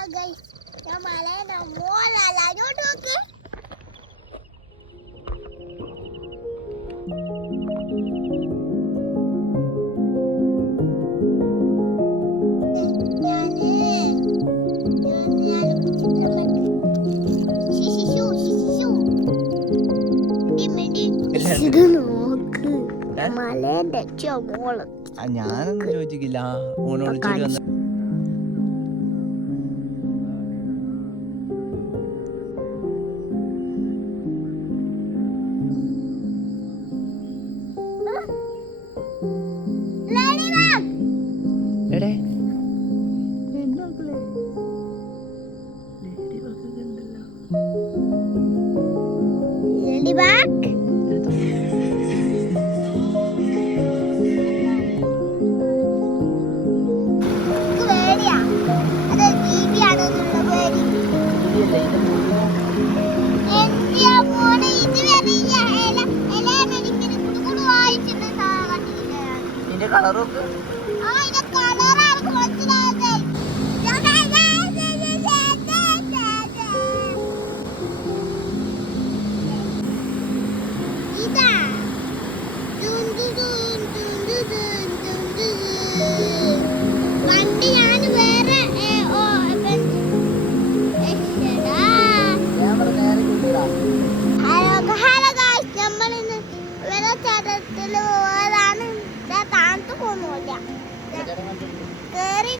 ഞാൻ മലയുടെ മോളല്ല അങ്ങോട്ട് നോക്ക്. ഇത് നോക്ക് മലയുടെ മോള്. ഞാനൊന്നും ചോദിച്ചില്ല ഓനോട് വിളിച്ചിട്ട് വന്ന കളറൊക്കെ വെള്ളച്ചാട്ടത്തില് പോയതാണ്. താഴത്ത് പോകുന്നില്ല.